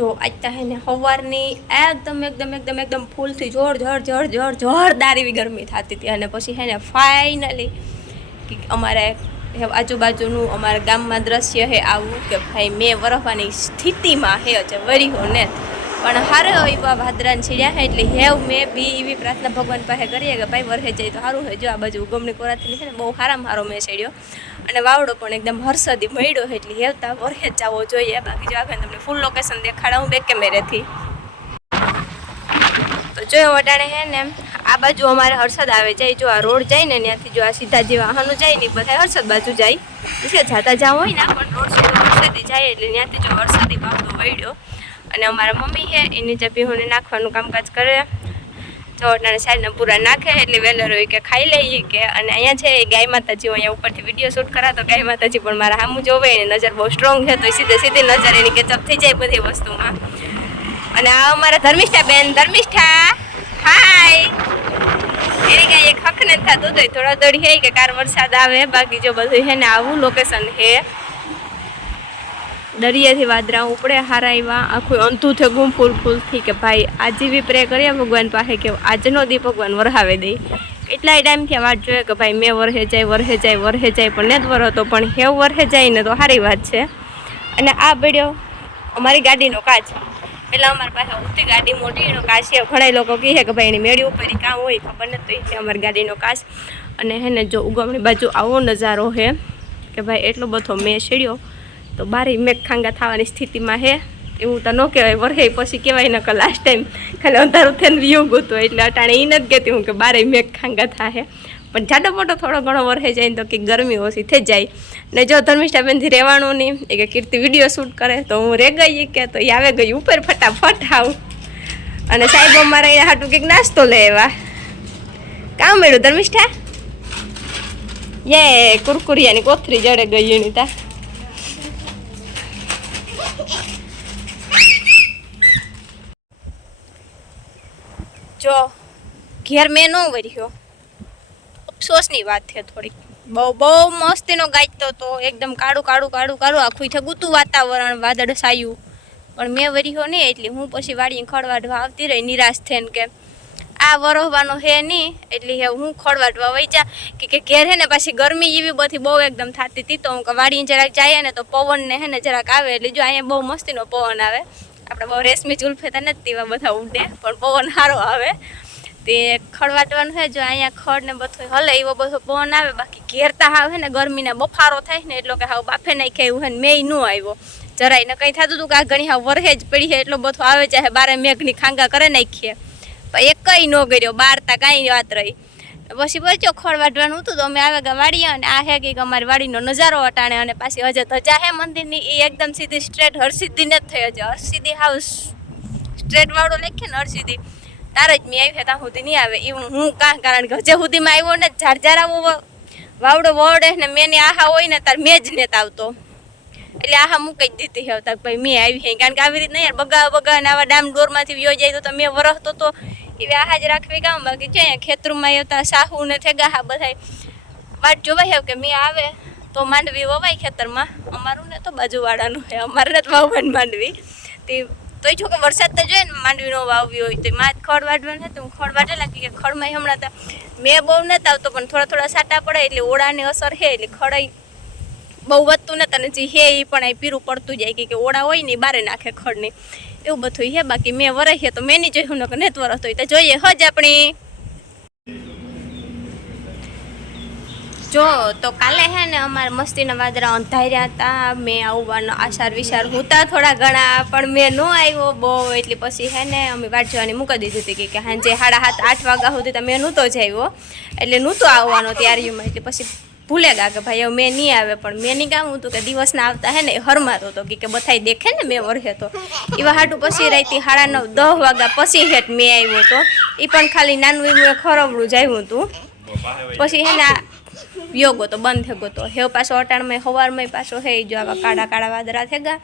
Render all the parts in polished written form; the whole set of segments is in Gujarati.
જો આજતા હે ને સવારની એકદમ ફૂલથી જોરદાર એવી ગરમી થતી હતી અને પછી હે ને ફાઇનલી અમારે આજુબાજુનું અમારા ગામમાં દ્રશ્ય હે આવું કે ભાઈ મેં વરસવાની સ્થિતિમાં હે છે વરીહો ને પણ હારે એવા ભાદરાને છીડ્યા હે એટલે હેવ મેં બી એવી પ્રાર્થના ભગવાન પાસે કરીએ કે ભાઈ વરસે જાય તો સારું હોય. જો આ બાજુ ઉગમણી કોરાથી છે ને બહુ સારામાં સારો મેં છેડ્યો અને વાવડો પણ એકદમ હર્ષદી મળ્યો એટલે હેવતા વરસે જ જવો જોઈએ. બાકી જો આગળ તમને ફૂલ લોકેશન દેખાડા હું બે કેમેરેથી તો જોયો વટાણે હે ને આ બાજુ અમારે હર્ષદ આવે જાય. જો આ રોડ જાય ને ત્યાંથી જો આ સીધા જે વાહનો જાય ને બધા હર્ષદ બાજુ જાય એટલે જાતા જાવ હોય ને પણ રોડ સીધો હર્ષદી જાય એટલે ત્યાંથી જો હર્ષદી વાવડો વળ્યો અને અમારા મમ્મી છે એની જે પીહોને નાખવાનું કામકાજ કરે. જો વટાણે સાઈડના પૂરા નાખે એટલે વેલર હોય કે ખાઈ લઈએ કે અને અહીંયા છે ગાય માતાજી અહીંયા ઉપરથી વિડીયો શૂટ કરા તો ગાય માતાજી પણ મારા સામું જોવે એની નજર બહુ સ્ટ્રોંગ છે તો સીધી નજર એની કેચઅપ થઈ જાય બધી વસ્તુમાં. અને આ અમારા ધર્મિષ્ઠા બેન હાય એની કાંઈ એક હક ને થતું તો થોડા દોડી હે કે કાર વરસાદ આવે. બાકી જો બધું છે ને આવું લોકેશન છે દરિયાથી વાદરા ઉપડે હારા એવા આખું અંતું થયું ફૂલથી કે ભાઈ આજે બી પ્રે કરીએ ભગવાન પાસે કે આજનો દી ભગવાન વરહાવે દે. એટલાય ટાઈમથી વાત જોઈએ કે ભાઈ મેં વરહે જાય પણ ને જ વરહતો પણ હેવ વરહે જાય ને તો સારી વાત છે. અને આ વિડીયો અમારી ગાડીનો કાચ પેલા અમારી પાસે ઉઠતી ગાડી મોટી એનો કાચ છે. ઘણા લોકો કહે કે ભાઈ એની મેળી ઉપર કામ હોય ખબર નથી તો એ અમારી ગાડીનો કાચ. અને હે ને જો ઉગમણી બાજુ આવો નજારો છે કે ભાઈ એટલો બધો મેં છેડ્યો તો બારી મેઘ ખાંગા થવાની સ્થિતિમાં હે એવું તો ન કહેવાય. વરહે પછી કહેવાય ન કે લાસ્ટ ટાઈમ ખાલી અંધારું થઈને વિયો ગોતો એટલે અટાણે એ નથી કહેતી હું કે બારે મેઘ ખાંગા થાય પણ જાડો મોટો થોડો ઘણો વરહે જાય તો કે ગરમી ઓછી થઈ જાય. ને જો ધર્મિષ્ઠાબેનથી રહેવાનું નહીં એ કે કીર્તિ વિડીયો શૂટ કરે તો હું રે ગઈ કે તો એ આવે ગઈ ઉપર ફટાફટ આવું. અને સાહેબ અમારા અહીંયા હાટું કંઈક નાસ્તો લે એવા કામ મળ્યું ધર્મિષ્ઠા યે કુરકુરિયાની કોથરી જડે ગઈ એની તા. જો ઘેર મેં ન વર્યો અફસોસની વાત છે થોડીક. બહુ મસ્તીનો ગાજતો તો એકદમ કાળું આખું છે ગુતું વાતાવરણ વાદળ સાયું પણ મેં વર્યો નહીં એટલે હું પછી વાડીને ખડવાડવા આવતી રહી નિરાશ થઈને કે આ વરસવાનો હે નહીં એટલે હું ખડવાડવા વૈચા કે ઘેર હે ને પાછી ગરમી એવી બધી બહુ એકદમ થતી હતી તો હું વાડીને જરાક જાય ને તો પવન ને હે ને જરાક આવે એટલે જો અહીંયા બહુ મસ્તીનો પવન આવે. આપણે બહુ રેશમી ચૂલફેતા નથી એવા બધા ઉડે પણ પવન સારો આવે તે ખડવાટવાનું છે. જો અહીંયા ખડ ને બધું હલે એવો બધો પવન આવે. બાકી ઘેરતા આવે ને ગરમીને બફારો થાય ને એટલો કે હાવ બાફે નાખે એવું હે ને મેં ન આવ્યો જરાય ને કંઈ થતું હતું કે આ ઘણી હાવ વરહે જ પડી છે એટલો બધો આવે ચાહે બારે મેઘની ખાંગા કરે નાખીએ પણ એક કંઈ ન કર્યો બારતા કાંઈ વાત રહી. પછી બચ્યો ખડ વાટવાનું હતું તો અમે આવે ગયા વાડીએ અને આ હે કે અમારી વાડીનો નજારો અટાણે અને પાછી હજે ધજા હે મંદિરની એ એકદમ સીધી સ્ટ્રેટ હરસિદ્ધિ ને જ થઈ હજે હરસિદ્ધિ હાઉસ સ્ટ્રેટ વાળો લખીએ ને હરસિદ્ધિ તારે જ મેં આવી ત્યાં સુધી નહીં આવે એવું હું કારણ કે હજે સુધીમાં આવ્યો ને ઝાડ આવો વાવડો વળે ને મેં આહા હોય ને તાર મેં જ નેતા આવતો એટલે આહા મૂકી જ દીધી આવતા ભાઈ મેં આવી હે કારણ કે આવી રીતના યાર બગા ને આવા ડામ ડોરમાંથી વ્યો જાય તો મેં વરસતો તો એવી આહા જ રાખવી કામ. બાકી છે ખેતરમાં આવતા સાહુ ને થેગા બધા વાટ જોવાય કે મેં આવે તો માંડવી વવાય ખેતરમાં અમારું ને તો બાજુવાળાનું છે અમારે ને તો વાવવાની માંડવી તે તો જો કે વરસાદ તો જોઈએ ને માંડવી નો વાવ્યો હોય તો માં ખડ વાટવાનું હતું હું ખડ વાટે લાગી કે ખડમાં હમણાં તો મેં બહુ નતા આવતો પણ થોડા સાટા પડે એટલે ઓળાની અસર છે એટલે ખડાઈ બહુ વધતું ને તને જે હે એ પણ આ પીરું પડતું જાય કે ઓળા હોય ને બારે નાખે ખડની એવું બધું છે. બાકી મેં વરહીએ તો મેં નહીં જોયું ને કે નેત વરસ હોય તો જોઈએ હજ આપણી જો તો કાલે હે ને અમારે મસ્તીના વાદળા અંધાર્યા હતા. મેં આવવાનો આશાર વિચાર હોતા થોડા ઘણા પણ મેં ન આવ્યો બહુ એટલે પછી હે ને અમે વાટ જવાની મૂકી દીધી હતી કે સાંજે 7:30-8 વાગ્યા સુધી તો મેં નહોતો જ આવ્યો એટલે નહોતો આવવાનો તૈયારીમાં એટલે પછી ભૂલે ગયા કે ભાઈ હવે મેં નહીં આવે પણ મેં નહીં કામ હતું કે દિવસના આવતા હે ને હરમાતો હતો કે બધાય દેખે ને મેં વરહે તો એવા હાટું પછી રાતી 9:30-10 વાગ્યા પછી હેઠ મેં આવ્યો હતો એ પણ ખાલી નાનું એવું ખરવડું જ આવ્યું હતું પછી હે ને યોગો તો બંધ થઈ ગયો તો હેવ પાછો અટાણમાં સવારમાં પાછો હે જો આવા કાળા વાદળા થઈ ગયા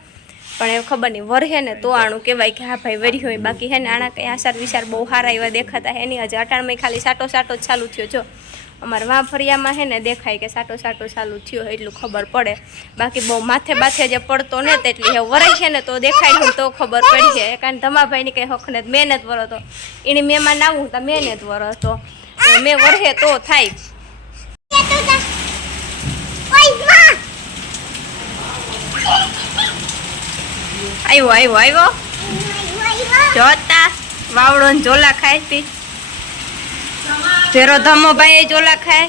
પણ એ ખબર નહીં વરહે ને તો આણું કહેવાય કે હા ભાઈ વરી હોય. બાકી હે ને આણા કંઈ આસાર વિચાર બહુ સારા એવા દેખાતા હે નહીં હજી અટાણમાં ખાલી સાટો જ ચાલુ થયો જો અમારે વાંફરિયામાં હે ને દેખાય કે સાટો સાટો ચાલુ થયો હોય એટલું ખબર પડે, બાકી બહુ માથે બાથે જે પડતો ને તેટલી હે વરાય છે ને તો દેખાય ને તો ખબર પડી છે. કારણ ધમાભાઈની કંઈ હક ને મેં જ વરો તો એને મહેમાન આવું તો મેં જ વરો તો મેં વરહે તો થાય. આવ્યો જોતા વાવડો ને ઝોલા ખાય પી જેરો ધમો ભાઈ ઝોલા ખાય.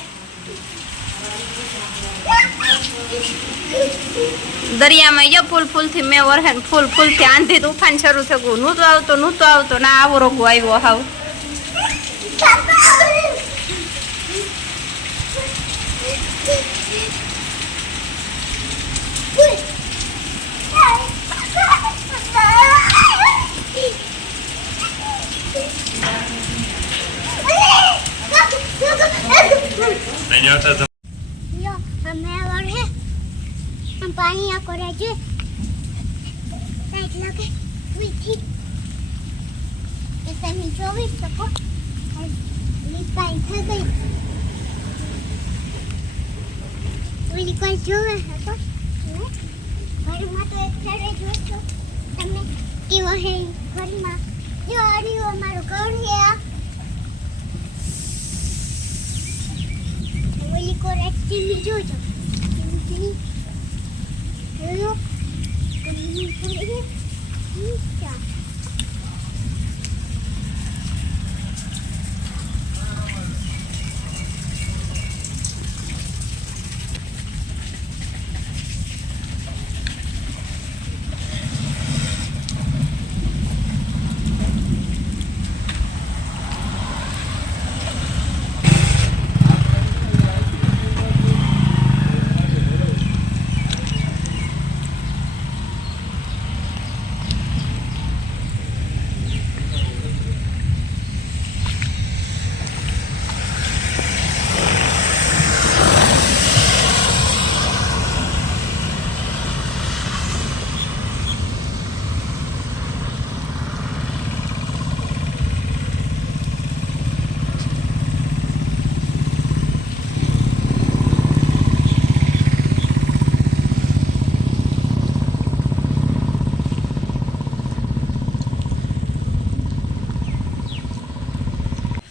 દરિયામાં યો ફૂલ થી મેં વરહે ફૂલ થી આંધી તુફાન શરૂ થયું. નહોતો આવતો ના આવો રોગો આવ્યો હાવ. पानी आपको रहे साइड लगे हुई थी ऐसे में 24 को लिपाई થઈ ગઈ ઓલી કોઈ જોવે હતો ઘરમાં તો એક છેડે જોતો તમે કેવો હે ઘરમાં જો આર્યો મારો ઘર હે ઓલી કો એક્ટિવ જોજો Hello.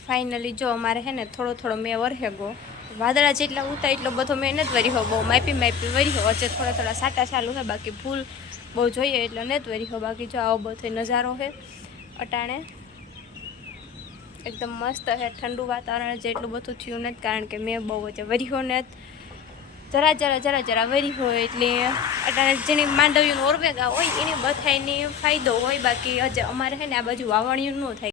ફાઇનલી જો અમારે હે ને થોડો મેં વરહેગો વાદળા જેટલા ઉતા એટલો બધો મેં નથી વર્યો, બહુ માપી વર્યો. વચ્ચે થોડા સાટા ચાલુ છે, બાકી ફૂલ બહુ જોઈએ એટલે નથી વર્યો. બાકી જો આવો બધો નજારો છે અટાણે એકદમ મસ્ત છે. ઠંડુ વાતાવરણ જેટલું બધું થયું નથી, કારણ કે મેં બહુ વચ્ચે વર્યો નથી. જરા વરી હોય એટલે અટાણે જેની માંડવીનું ઓરવેગા હોય એને બધાની ફાયદો હોય. બાકી અમારે છે ને આ બાજુ વાવણીયું ન થાય.